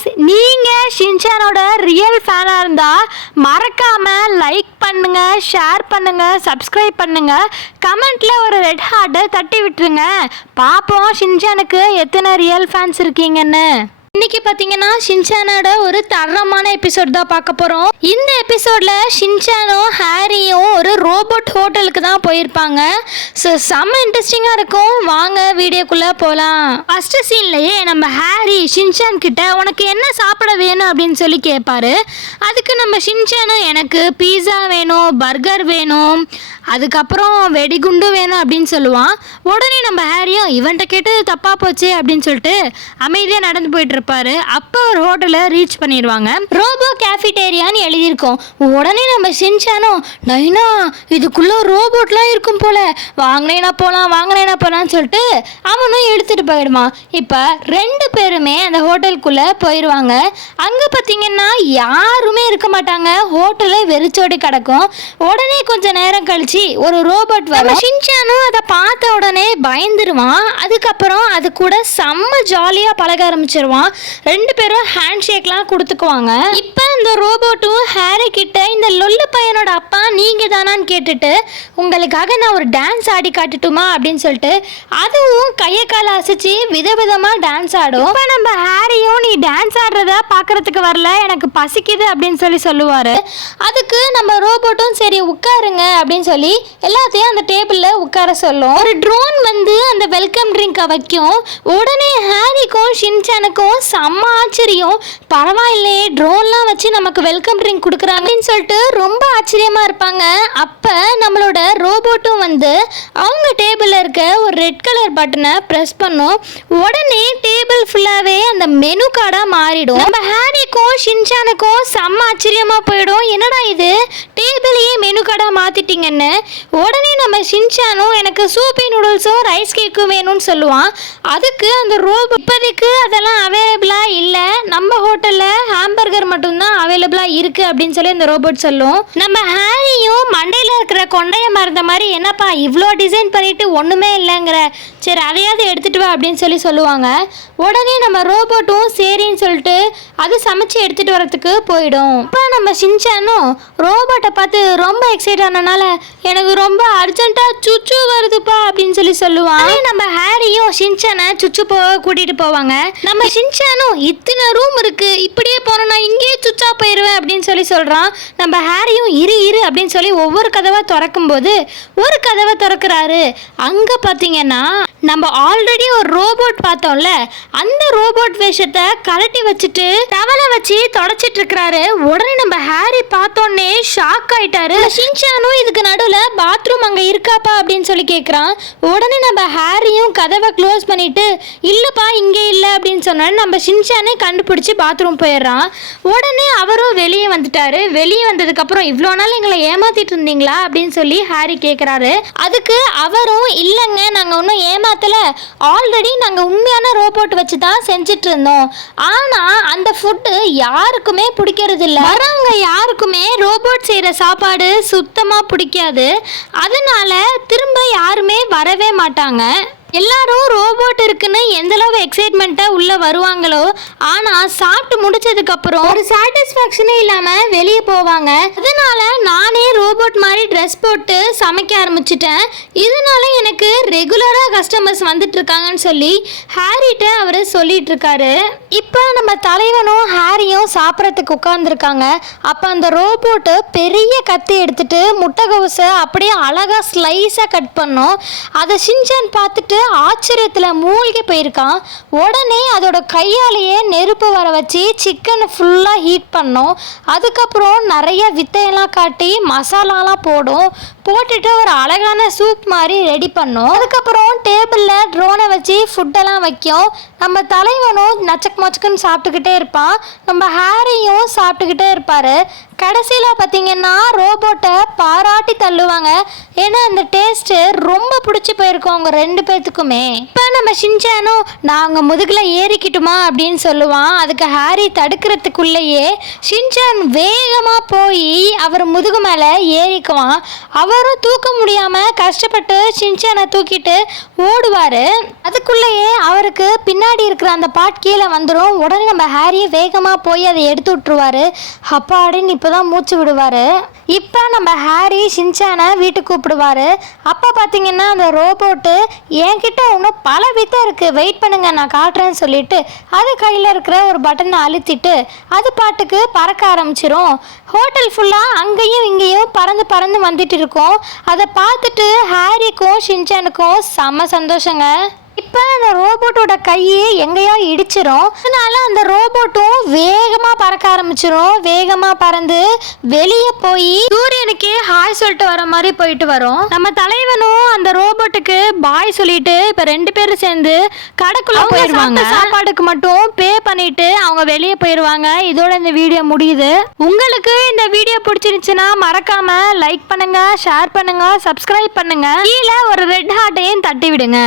Guys நீங்க ஷின்சானோட real ஃபேனா இருந்தா மறக்காம லைக் பண்ணுங்க, ஷேர் பண்ணுங்க, சப்ஸ்கிரைப் பண்ணுங்க, கமெண்ட்ல ஒரு ரெட் ஹார்ட் தட்டி விட்டுருங்க. பாப்போம் ஷின்சானுக்கு எத்தனை ரியல் ஃபேன்ஸ் இருக்கீங்கன்னு. இன்னைக்கு பார்த்தீங்கன்னா ஷின்சானோட ஒரு தரமான எபிசோட் தான் பார்க்க போகிறோம். இந்த எபிசோடில் ஷின்சானும் ஹாரியும் ஒரு ரோபோட் ஹோட்டலுக்கு தான் போயிருப்பாங்க. ஸோ செம்ம இன்ட்ரெஸ்டிங்காக இருக்கும். வாங்க வீடியோக்குள்ளே போகலாம். ஃபஸ்ட்டு சீன்லேயே நம்ம ஹாரி ஷின்சான் கிட்ட உனக்கு என்ன சாப்பிட வேணும் அப்படின்னு சொல்லி கேட்பாரு. அதுக்கு நம்ம ஷின்சானும் எனக்கு பீஸா வேணும், பர்கர் வேணும், அதுக்கப்புறம் வெடிகுண்டு வேணும் அப்படின்னு சொல்லுவான். உடனே நம்ம ஹாரியும் இவன்கிட்ட கேட்டு தப்பாக போச்சு அப்படின்னு சொல்லிட்டு அமைதியாக நடந்து போயிட்டு இருப்பாரு. அப்போ ஒரு ஹோட்டலை ரீச் பண்ணிடுவாங்க. ரோபோ கேஃபிடேரியான்னு எழுதியிருக்கோம். உடனே நம்ம ஷின்சானும் நைனா இதுக்குள்ளே ரோபோட்லாம் இருக்கும் போல, வாங்கினேனா போகலான்னு சொல்லிட்டு அவனும் எடுத்துகிட்டு போயிடுவான். இப்போ ரெண்டு பேருமே அந்த ஹோட்டலுக்குள்ளே போயிடுவாங்க. அங்கே பார்த்தீங்கன்னா யாருமே இருக்க மாட்டாங்க. ஹோட்டலே வெறிச்சோடி கிடக்கும். உடனே கொஞ்சம் நேரம் கழிச்சு ஒரு ரோபோட் வரும். ஷின்சானும் அதை பார்த்த உடனே பயந்துருவான். அதுக்கப்புறம் அது கூட செம்ம ஜாலியாக பழக ஆரம்பிச்சிருவான். ரெண்டு பேரும் ஹேண்ட் ஷேக்லாம் கொடுத்துக்குவாங்க. இப்போ இந்த ரோபோட்டும் ஹாரி கிட்ட இந்த லொல்லு பையனோட அப்பா நீங்க தானான்னு கேட்டுட்டு உங்களுக்காக நான் ஒரு டான்ஸ் ஆடி காட்டுட்டுமா அப்படின்னு சொல்லிட்டு அதுவும் கையை காலை அசைச்சு விதவிதமாக டான்ஸ் ஆடும். இப்போ நம்ம ஹாரியும் நீ டான்ஸ் ஆடுறத பார்க்கறதுக்கு வரல, எனக்கு பசிக்குது அப்படின்னு சொல்லி சொல்லுவார். அதுக்கு நம்ம ரோபோட்டும் சரி உட்காருங்க அப்படின்னு சொல்லி எல்லாத்தையும் அந்த டேபிளில் உட்கார சொல்லும். ஒரு ட்ரோன் வந்து அந்த வெல்கம் ட்ரிங்கை வைக்கும். உடனே ஹாரிக்கும் ஷின்சானுக்கும் செம்ம ஆச்சரியம். பரவாயில்லையே ட்ரோன்லாம் வச்சு நமக்கு வெல்கம் ட்ரிங்க் கொடுக்குறாங்க அப்படின்னு சொல்லிட்டு ரொம்ப ஆச்சரியமாக இருப்பாங்க. அப்போ நம்மளோட ரோபோட்டும் வந்து அவங்க டேபிளில் இருக்க ஒரு ரெட் கலர் பட்டனை ப்ரெஸ் பண்ணும். உடனே டேபிள் ஃபுல்லாகவே அந்த மெனு கார்டாக மாறிடும். நம்ம ஹாரிக்கும் ஷின்சானுக்கும் செம்ம ஆச்சரியமாக போயிடும். என்னடா இது டேபிளையே மெனு கார்டாக மாற்றிட்டீங்கன்னு. உடனே நம்ம ஷின்சானும் எனக்கு சூப்பி நூடுல்ஸும் ரைஸ் கேக்கும் வேணும்னு சொல்லுவான். அதுக்கு அந்த ரோபோ இப்போதைக்கு அதெல்லாம் அவைலபிளாக இல்லை, நம்ம ஹோட்டலில் ஹாம்பர்கர் மட்டும்தான் அவைலபிளாக இருக்குது அப்படின்னு சொல்லி அந்த ரோபோட் சொல்லும். நம்ம ஹாரியும் மண்டையில் இருக்கிற கொண்டைய மறந்த மாதிரி என்னப்பா இவ்வளோ டிசைன் பண்ணிட்டு ஒன்றுமே இல்லைங்கிற, சரி அதையாவது எடுத்துகிட்டு வா அப்படின்னு சொல்லி சொல்லுவாங்க. உடனே நம்ம ரோபோட்டும் சரின்னு சொல்லிட்டு அது சமைச்சு எடுத்துகிட்டு வரத்துக்கு போயிடும். இப்போ நம்ம ஷின்சானும் ரோபோட்டை பார்த்து ரொம்ப எக்ஸைட் ஆனனால எனக்கு ரொம்ப அர்ஜென்ட்டாக சுச்சு வருதுப்பா அப்படின்னு சொல்லி சொல்லுவான். நம்ம ஹாரியும் ஷின்சானை சுச்சு கூட்டிகிட்டு போவாங்க. நம்ம ஷின்சானும் இத்தனை ரூம் இருக்குது, இப்படியே போனோன்னா இங்கேயே சுச்சா போயிடுவேன் அப்படின்னு சொல்லி சொல்கிறான். நம்ம ஹாரியும் இரு அப்படின்னு சொல்லி ஒவ்வொரு கதவை திறக்கும்போது ஒரு கதவை திறக்கிறாரு. அங்கே பார்த்தீங்கன்னா நம்ம ஆல்ரெடி ஒரு ரோபோட் பார்த்தோம்ல, அந்த ரோபோட் வேஷத்தை கலட்டி வச்சுட்டு டவலை வச்சு தொடச்சிட்டு இருக்கிறாரு. உடனே நம்ம ஹாரி பார்த்தோன்னே ஷாக் ஆயிட்டாரு. ஷின்சானும் இதுக்கு நடுவில் பாத்ரூம் அங்கே இருக்காப்பா அப்படின்னு சொல்லி கேட்குறான். உடனே நம்ம ஹாரியும் கதவை க்ளோஸ் பண்ணிட்டு இல்லைப்பா இங்கே இல்லை அப்படின்னு சொன்னாலும் நம்ம ஷின்சானே கண்டுபிடிச்சி பாத்ரூம் போயிடுறான். உடனே அவரும் வெளியே வந்துட்டாரு. வெளியே வந்ததுக்கப்புறம் இவ்வளோ நாள் எங்களை ஏமாத்திட்டு இருந்தீங்களா அப்படின்னு சொல்லி ஹாரி கேட்குறாரு. அதுக்கு அவரும் இல்லைங்க நாங்கள் ஒன்றும் ஏமாத்தலை, ஆல்ரெடி நாங்கள் உண்மையான ரோபோட் வச்சு தான் செஞ்சிட்டு இருந்தோம். ஆனால் அந்த ஃபுட்டு யாருக்குமே பிடிக்கிறது இல்லை, வரவங்க யாருக்குமே ரோபோட் செய்கிற சாப்பாடு சுத்தமாக பிடிக்காது, அதனால திரும்ப யாருமே வரவே மாட்டாங்க. எல்லாரும் ரோபோட் இருக்குன்னு எந்தளவு எக்ஸைட்மெண்ட்டாக உள்ளே வருவாங்களோ, ஆனால் சாப்பிட்டு முடிச்சதுக்கப்புறம் ஒரு சாட்டிஸ்ஃபேக்ஷனே இல்லாமல் வெளியே போவாங்க. அதனால நானே ரோபோட் மாதிரி ட்ரெஸ் போட்டு சமைக்க ஆரம்பிச்சிட்டேன். இதனால எனக்கு ரெகுலராக கஸ்டமர்ஸ் வந்துட்டு இருக்காங்கன்னு சொல்லி ஹாரிட்ட அவர் சொல்லிட்டு இருக்காரு. இப்போ நம்ம தலைவனும் ஹாரியும் சாப்பிட்றதுக்கு உட்காந்துருக்காங்க. அப்போ அந்த ரோபோட்டு பெரிய கத்தி எடுத்துட்டு முட்டைகோஸை அப்படியே அழகாக ஸ்லைஸாக கட் பண்ணோம். அதை ஷின்சான் பார்த்துட்டு ஆச்சரியத்தில் மூழ்கி போயிருக்கான். உடனே அதோட கையாலேயே நெருப்பு வர வச்சு சிக்கனை ஃபுல்லாக ஹீட் பண்ணோம். அதுக்கப்புறம் நிறைய வித்தையெல்லாம் காட்டி மசாலாலாம் போட்டுட்டு ஒரு அழகான சூப் மாதிரி ரெடி பண்ணோம். அதுக்கப்புறம் டேபிளில் ட்ரோனை வச்சு ஃபுட்டெல்லாம் வைக்கும். நம்ம தலைவனும் நச்சக்கு மச்சக்குன்னு சாப்பிட்டுக்கிட்டே இருப்பான். நம்ம ஹாரியும் சாப்பிட்டுக்கிட்டே இருப்பார். கடைசியில் பார்த்தீங்கன்னா ரோபோட்டை பாராட்டி தள்ளுவாங்க. ஏன்னா அந்த டேஸ்ட்டு ரொம்ப பிடிச்சி போயிருக்கோம் அவங்க 2 பேர்த்துக்குமே. இப்போ நம்ம ஷின்சானும் நாங்கள் முதுகில் ஏறிக்கிட்டுமா அப்படின்னு சொல்லுவான். அதுக்கு ஹாரி தடுக்கிறதுக்குள்ளேயே ஷின்சான் வேகமாக போய் அவர் முதுகு மேலே ஏறிக்குவான். அவரும் தூக்க முடியாமல் கஷ்டப்பட்டு ஷின்சானை தூக்கிட்டு ஓடுவார். அதுக்குள்ளேயே அவருக்கு பின்னாடி இருக்கிற அந்த பாட் கீழே வந்துடும். உடனே நம்ம ஹாரியை வேகமாக போய் அதை எடுத்து விட்டுருவார். அப்பாடின்னு இப்போ தான் மூச்சு விடுவார். இப்போ நம்ம ஹாரி ஷின்சானை வீட்டுக்கு கூப்பிடுவார். அப்போ பார்த்தீங்கன்னா அந்த ரோபோட்டு என்கிட்ட இன்னும் பல வித்தம் இருக்குது, வெயிட் பண்ணுங்க நான் காட்டுறேன்னு சொல்லிட்டு அது கையில் இருக்கிற ஒரு பட்டனை அழுத்திட்டு அது பாட்டுக்கு பறக்க ஆரம்பிச்சிரும். ஹோட்டல் ஃபுல்லாக அங்கேயும் இங்கேயும் பறந்து பறந்து வந்துட்டு இருக்கோம். அதை பார்த்துட்டு ஹாரிக்கும் ஷின்சானுக்கும் செம்ம சந்தோஷங்க. இப்போ அந்த ரோபோட்டோட கையை எங்கேயோ இடிச்சிரும். அதனால அந்த ரோபோட்டும் வேகமாக பறக்க ஆரம்பிச்சிரும். வேகமாக பறந்து வெளியே போய் சூரியனுக்கு ஹாய் சொல்லிட்டு வர மாதிரி போயிட்டு வரும். நம்ம தலைவனும் அந்த ரோபோட்டுக்கு பாய் சொல்லிட்டு இப்போ 2 பேரும் சேர்ந்து கடைக்குள்ள போயிடுவாங்க. சாப்பாடுக்கு மட்டும் பே பண்ணிட்டு அவங்க வெளியே போயிடுவாங்க. இதோட இந்த வீடியோ முடியுது. உங்களுக்கு இந்த வீடியோ பிடிச்சிருந்துச்சுன்னா மறக்காம லைக் பண்ணுங்க, ஷேர் பண்ணுங்க, சப்ஸ்கிரைப் பண்ணுங்க. கீழே ஒரு ரெட் ஹார்ட்டையும் தட்டி விடுங்க.